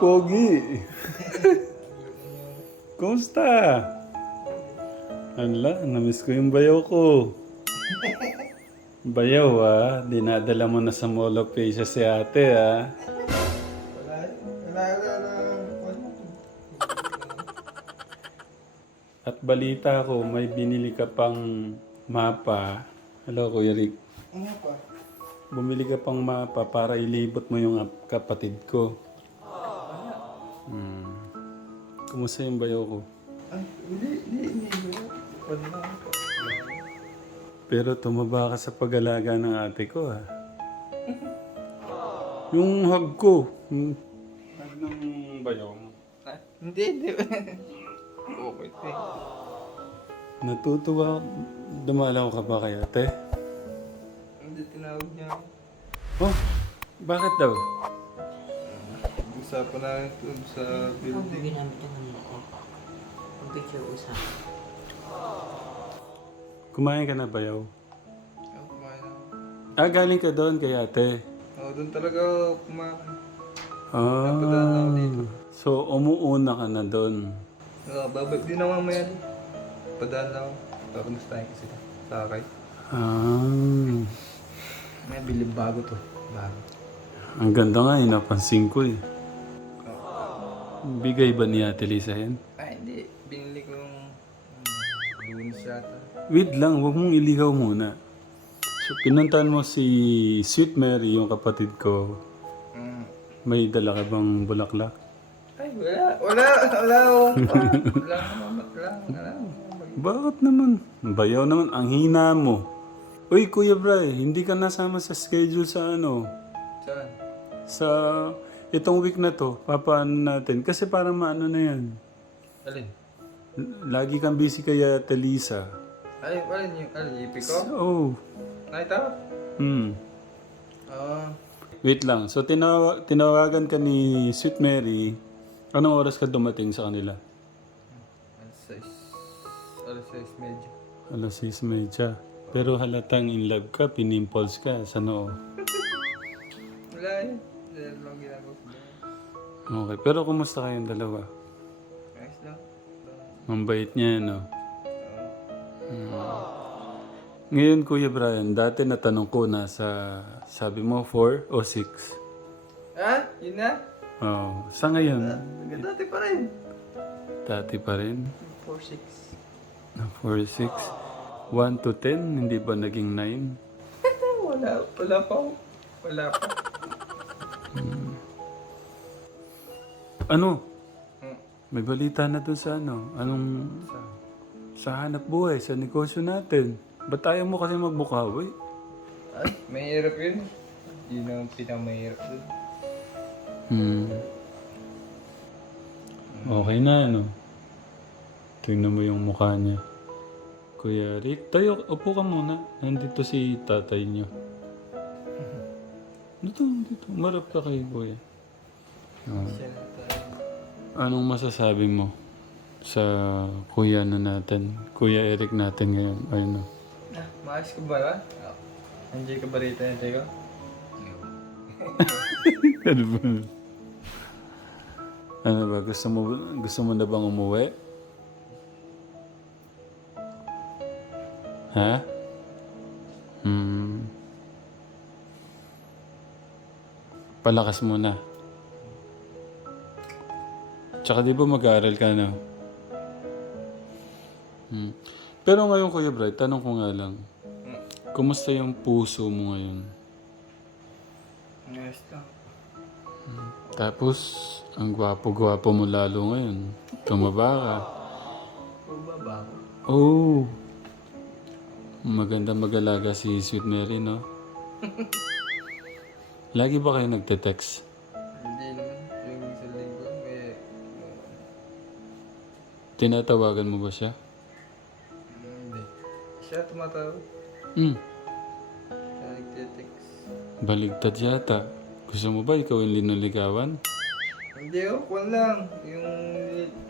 Pogi. Kumusta? Ala, namiss ko yung bayaw ko. Bayaw ah, dinadala mo na sa Mall of Asia si ate ah. At balita ko, may binili ka pang mapa. Hello, Kuya Rick. Ano pa? Bumili ka pang mapa para ilibot mo yung ap- kapatid ko. Hmm. Kumusta yung bayaw ko? Ay, hindi, hindi, hindi. Wala po. Pero tumaba ka sa pag-alaga ng ate ko ha. Yung hug ko. Hmm. Hug ng bayaw mo. Ah, hindi, hindi. okay, eh. Natutuwa. Dumalaw ka ba kay ate? Hindi tinawag niya. Oh, bakit daw? Usapan namin ito sa Ano building. ginamit yung kanina ko? Ang picture usap. Kumain ka na bayaw? Ako kumain ako. Ah, galing ka doon kay ate. Oo, doon talaga ako kumain. Ah, Napadaan ako dito. so umuuna ka na doon. Nakababag din ako mamaya. Padaan ako. Tapos tayo kasi sakay. Ah, May bilib bago to. Bago. ang ganda nga, eh, napansin ko eh. Bigay ba ni Ate Lisa yan? Ay, hindi. Binili ko yung um, lunes yata. Wait lang, huwag mong iligaw muna. So, pinuntahan mo si Sweet Mary, yung kapatid ko. Mm. May dala ka bang bulaklak? Ay, wala. Wala. Wala. Wala. Wala. Wala. Wala. Bakit naman? Bayaw naman, ang hina mo. Uy, Kuya Bray, hindi ka nasama sa schedule sa ano? Saan? Sa itong week na to, papaano natin? Kasi parang maano na yan. Alin? Lagi kang busy kaya Telisa. Ay, alin yung, alin, yung ipi ko? Oh, Nakita hmm. Oo. Wait lang. So, tinawa- tinawagan ka ni Sweet Mary. Anong oras ka dumating sa kanila? Alas 6. Alas 6 medyo. Alas 6.30. Pero halatang in love ka, pinimples ka sa noo. Wala yun. Wala lang ginagawa ko. Okay, pero kumusta kayong dalawa? Ayos lang. Ang bait niya, no? Oo. Ngayon, Kuya Brian, dati natanong ko na sa, sabi mo, 4 o 6? Ah? Yun na? Oh, sa ngayon, Hanggang dati pa rin. dati pa rin. 4-6. Na 4, 6. 1 to 10, hindi ba naging 9? wala. Wala pa. Wala pa. Ano? May balita na dun sa ano? Anong... Sa hanap buhay, sa negosyo natin. Ba't tayo mo kasi magbukawi? Ay, mahirap yun. Yun ang pinakamahirap dun. Hmm. Okay na, ano? Tingnan mo yung mukha niya. Kuya Rick, tayo, upo ka muna. Nandito si tatay niyo. Dito, dito. Marap ka kay kuya. Ah, na anong masasabi mo sa kuya na natin? Kuya Eric natin ngayon. Ano? Ah, maayos ka ba ba? Enjoy ka ba rito, enjoy ko? ano ba? Ano ba? Gusto mo, gusto mo na bang umuwi? Ha? Hmm. Palakas mo na. Tsaka di ba mag-aaral ka na? Hmm. Pero ngayon, Kuya Bright, tanong ko nga lang. Kumusta yung puso mo ngayon? Ayos lang. Tapos, ang gwapo-gwapo mo lalo ngayon. Tumaba ka. Kuba ba ako? Oh! Maganda mag-alaga si Sweet Mary, no? Lagi ba kayo nagte-text? Hindi naman. Yung sa linggo, may... Tinatawagan mo ba siya? Hindi. Siya tumatawag. Hmm, Siya nagtitext. baligtad yata. Gusto mo ba ikaw yung linuligawan? Hindi oh, kwan lang. Yung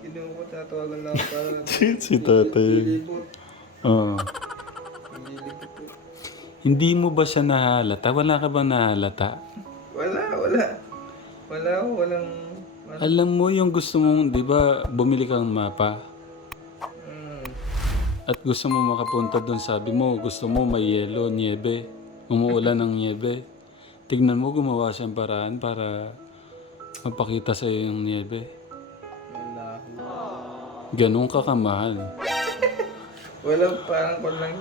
kinuha ko, tatawagan lang para... si tatay. Oo. Hindi mo ba siya nahalata? Wala ka bang nahalata? Wala, wala. Wala, walang... Alam mo yung gusto mong, di ba, bumili kang mapa Mm. at gusto mo makapunta doon, sabi mo, gusto mo may yelo, niebe, umuulan ng niebe. Tignan mo, gumawa siyang paraan para mapakita sa yung niebe. Ganun ka kamahal. Wala, parang ko lang.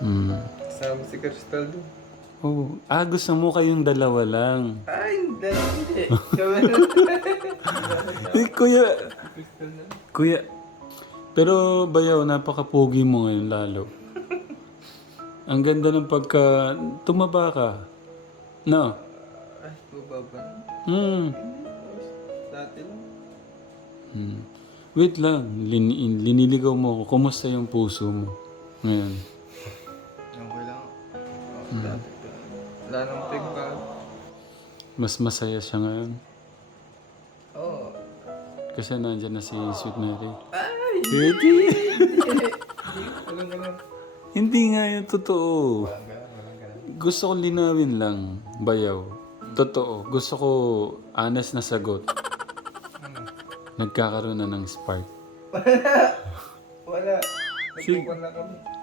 Hmm. Kasama si Crystal doon. Oh. Ah, gusto mo kayong dalawa lang. Ay, hindi. Eh, kuya, kuya. Pero bayaw, napaka-pogi mo ngayon lalo. Ang ganda ng pagka... Tumaba ka. No? Ay, bubaba na. Hmm. Dati lang. Hmm. Wait lang, Lin- liniligaw mo ako. Kumusta yung puso mo? Ngayon. Okay lang. Oh, dati. Wala nang pigbago. Mas masaya siya ngayon. Oo. Kasi nandyan na si Sweet Mary. Ay! Hindi! Hindi nga yung totoo. Gusto ko linawin lang, bayaw. Totoo. Gusto ko honest na sagot. Nagkakaroon na ng spark. Wala. Nagpupunta na kami.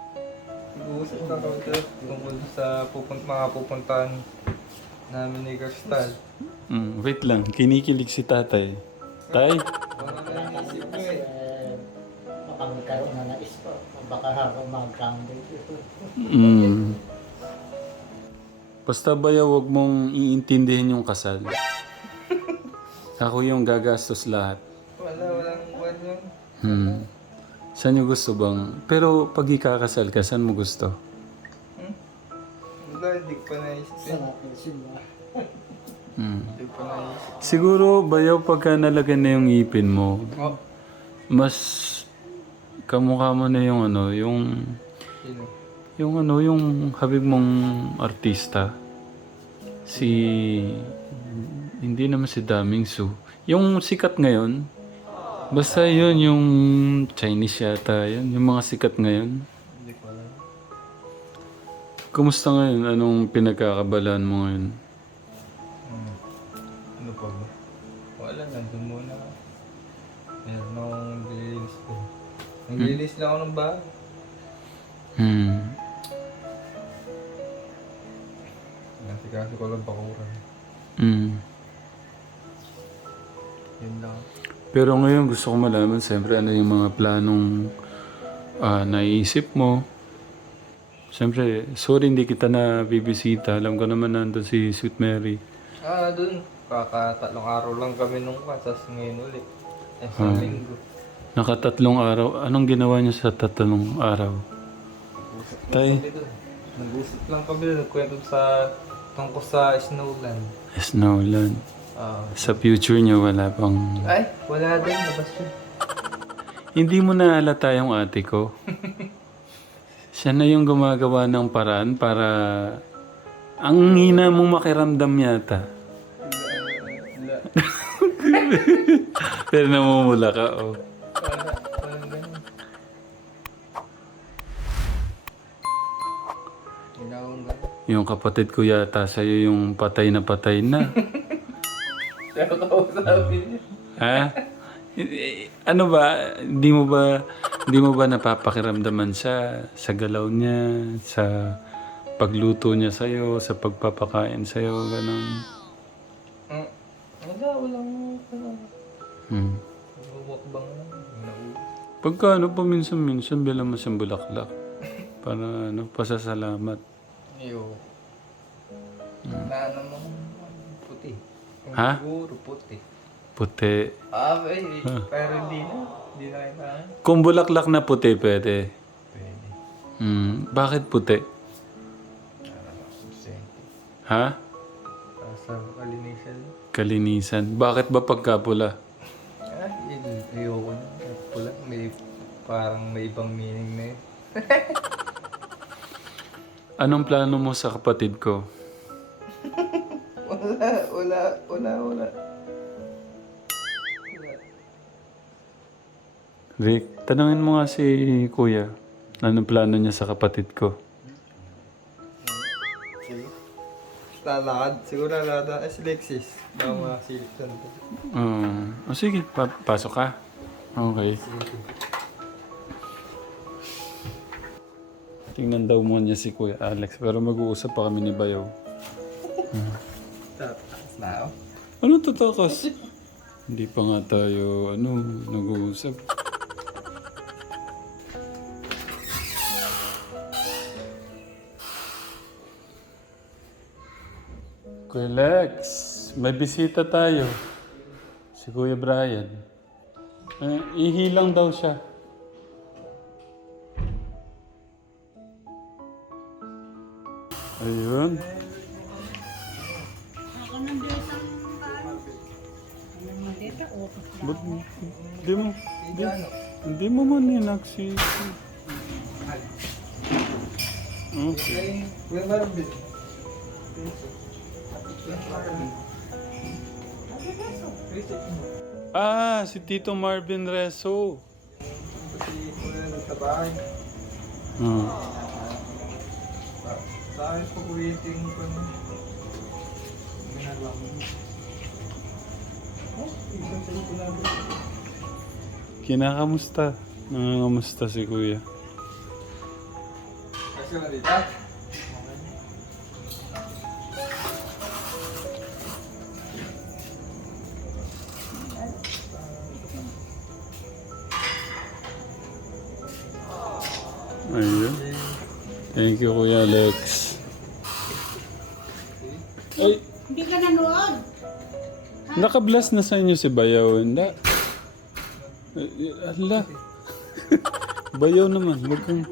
Nag-uusap na kami dito tungkol sa pupunt mga pupuntahan namin ni Crystal. Mm, wait lang, kinikilig si tatay. Tay? Wala na naisip ko eh. Baka magkaroon na ng ispo. Baka mag-grounded ito. Mm. Basta bayaw, wag mong iintindihin yung kasal. Ako yung gagastos lahat. Wala, walang buwan yun. Hmm. Saan nyo gusto bang... Pero pag ikakasal ka, saan mo gusto? Hmm? Wala, hindi ko pa. Hmm. Hindi ko pa naisip. Siguro, bayaw, pagka nalagyan na yung ipin mo, Oh, mas kamukha mo na yung ano, yung... Yung ano, yung habig mong artista. Si... Hindi naman si Daming Su. Yung sikat ngayon, basta yun, yung Chinese yata, yun, yung mga sikat ngayon. Hindi ko alam. Kumusta ngayon? Anong pinagkakabalaan mo ngayon? Hmm. Ano pa ba? Wala, nandun muna. Meron akong nililinis ko. Naglilinis lang ako ng bahay. Hmm. Nasikaso ko lang bakuran. Hmm. Yun lang. Pero ngayon gusto ko malaman siyempre ano yung mga planong ah, naiisip mo. Siyempre, sorry hindi kita na bibisita. Alam ko naman nandun si Sweet Mary. Ah, dun. Kakatatlong araw lang kami nung pa, tapos ngayon ulit. Eh, sa linggo. Nakatatlong araw. Anong ginawa niyo sa tatlong araw? Tay. Nag-usap lang kami. Nagkwento sa tungkol sa Snowland. Snowland. Ah. Sa future niyo wala pang... ay, wala dun. Labas yun. Hindi mo naalata yung ate ko. Siya na yung gumagawa ng paraan para... Ang hina mong makiramdam yata. Wala. Pero namumula ka, oh. Wala. Ganun. Akong ganun. Yung kapatid ko yata sa'yo yung patay na patay na. Pero kausapin niya. ha? Ano ba, di mo ba, di mo ba napapakiramdaman siya sa galaw niya, sa pagluto niya sa'yo, sa pagpapakain sa'yo, ganun. Mm. Wala, walang wala. Hmm. Bubakbang lang. Pagka ano, paminsan-minsan, bilang mo siyang bulaklak. Para ano, pasasalamat. Iyo. Na naman puti. Ha? Siguro puti. Puti. Ah, ay, pero hindi na. Hindi na kailangan. Kung bulaklak na puti, pwede. Pwede. Hmm. Bakit puti? Kasi, Ha? para sa kalinisan. Kalinisan. Bakit ba pagkapula? Ah, yun, ayoko na. Pula, may parang may ibang meaning na yun. Anong plano mo sa kapatid ko? Wala, wala, wala, wala. Rick, tanungin mo nga si Kuya. Anong plano niya sa kapatid ko? lalakad. Siguro lalakad. Eh, si Lexis. Baka makasilip siya nito. Oo. oh, sige, pa- pasok ka. Okay. Tingnan daw mo niya si Kuya Alex, pero mag-uusap pa kami ni Bayaw. Tapos ako. Ano tatakas? Hindi pa nga tayo, ano, nag-uusap. Kuya Lex, may bisita tayo. Si Kuya Brian. Eh, ihilang daw siya. Ayun. Hindi mo, Hindi hindi mo man inaksi. Okay. Ay, Kuya Marvin. Ah, si Tito Marvin Reso. Hmm. Akin po waiting ko na. Ginagawa mo. Oh, isang sa ko na. Kinakamusta? Nangangamusta si Kuya. Kasi na dito. Ayun. Thank you, Kuya Alex. Ay, Hindi ka nanood. nakablast na sa inyo si Bayaw. Hindi. Ala. Bayaw naman. Huwag kang...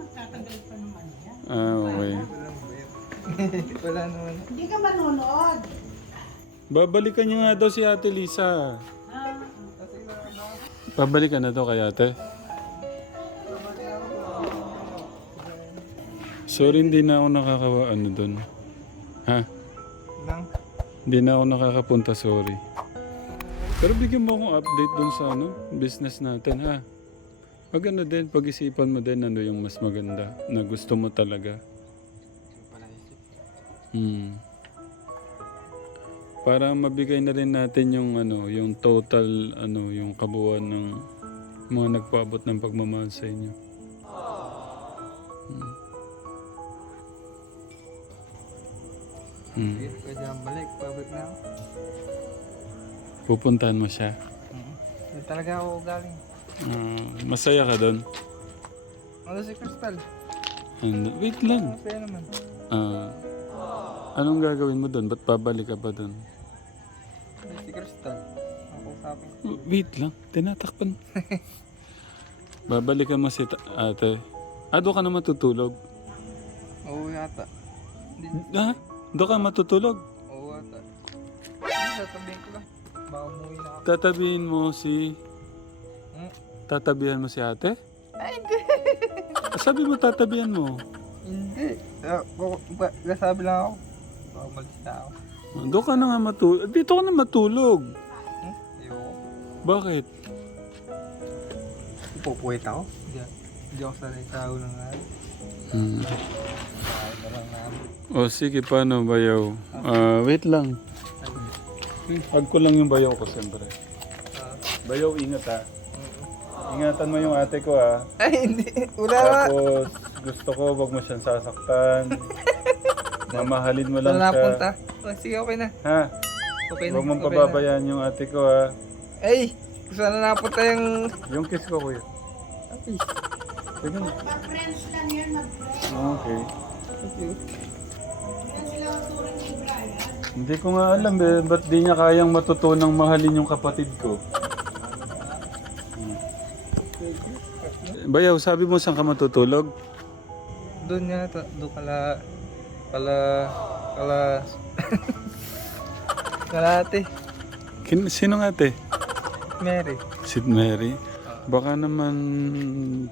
Ah, okay. Wala naman. Hindi ka manonood. Babalikan niyo nga daw si Ate Lisa. Babalikan na daw kay ate. Sorry, hindi na ako nakakawa ano doon. Ha? Lang. Hindi na ako nakakapunta, sorry. Pero bigyan mo akong update doon sa ano, business natin, ha? Pag ano din, pag-isipan mo din ano yung mas maganda na gusto mo talaga. Hmm. Para mabigay na rin natin yung ano, yung total ano, yung kabuuan ng mga nagpaabot ng pagmamahal sa inyo. Hmm. Sige, pwede ang balik. Pabalik na. Pupuntahan mo siya. Doon talaga ako galing. Ah, masaya ka doon. Ano si Crystal? And, wait lang. Masaya naman. Ah, anong gagawin mo doon? Ba't babalik ka ba doon? Ano si Crystal? Ako usapin. Wait lang. Tinatakpan. Babalikan mo si ate. Ah, doon ka na matutulog. Oo yata. Hindi. Ha? Doon ka matutulog? Oo yata. Hindi, sasabihin ko lang. Baka umuwi na ako. Tatabihin mo si... Hmm? Tatabihan mo si ate? Ay, hindi. Sabi mo tatabihan mo. Hindi. Ah, ba- Nasabi lang ako. Umalis na ako. Doon ka na nga matulog. Dito ka na matulog. Hmm? Ayoko. Bakit? Ipupuwit ako? Hindi. Hindi ako sanay sa ulang nga. Hmm. O sige, paano bayaw? Ah, wait lang. Hag ko lang yung bayaw ko, siyempre. Ah, Bayaw, ingat ha. Ingatan mo yung ate ko ha. Ay, hindi. Wala na. Tapos, gusto ko, wag mo siyang sasaktan. Mamahalin mo lang Wala siya. napunta. Oh, sige, okay na. Ha? Okay na. Huwag mong okay na. pababayaan yung ate ko ha. Ay, saan na napunta yung... Yung kiss ko, kuya. Ay, Sige. mag-friends lang yan, mag-friends. Okay. thank you. Yan sila ang turing ni Brian. Hindi ko nga alam eh, ba't di niya kayang matutunang mahalin yung kapatid ko? Bayaw, sabi mo saan ka matutulog? Doon yata, doon kala... Kala... Kala... Kalate. Kin sino nga ate? Mary. Si Mary? Baka naman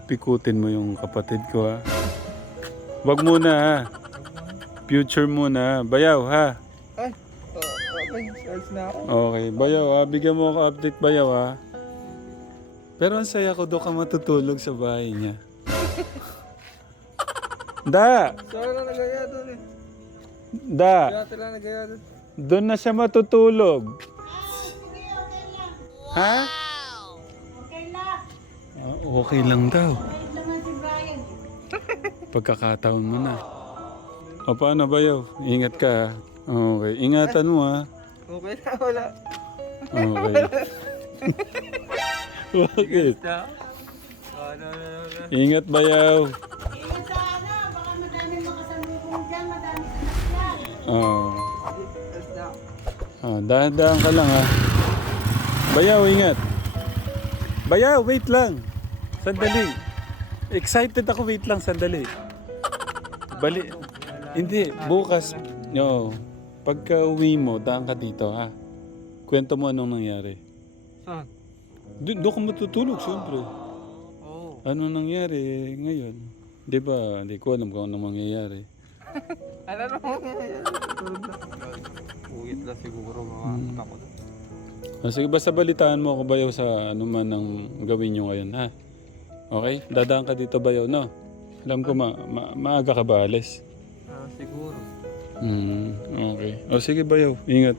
pikutin mo yung kapatid ko ha. Wag muna ha. Future muna. Bayaw ha. Ay, oh, okay, charge na ako. Okay, bayaw ha. Bigyan mo ako update bayaw ha. Pero ang saya ko doon ka matutulog sa bahay niya. da! Saan na nagaya doon eh? Da, tala na kaya doon. doon na siya matutulog. Ha? Okay lang. Ah, okay lang daw. Pagkakataon mo na. O paano ba yaw? Ingat ka. ha? Okay. Ingatan mo ha. Okay na, wala. Okay. Bakit? Ano, ano, ano. Ingat ba yaw? Ingat sa ano, baka madaming makasalubong dyan, madaming sasakyan. Oo. Ah, dahan-dahan ka lang ha. Bayaw, ingat. Bayaw, wait lang. Sandali. Excited ako, wait lang, sandali. Bali. Hindi, bukas. No. Pagka uwi mo, daan ka dito ha. Kwento mo anong nangyari. Saan? Doon doon ka matutulog, siyempre. Oo. Ano nangyari ngayon? Di ba? Hindi ko alam kung anong mangyayari. Ano na mo? Tulog na. Siguro mga takot. Ah, sige, basta balitaan mo ako bayaw sa ano man ang gawin nyo ngayon, ha? Okay? Dadaan ka dito bayaw, no? Alam ko ma ma- maaga ka ba alis? Ah, siguro. Hmm, okay. O sige bayaw, ingat.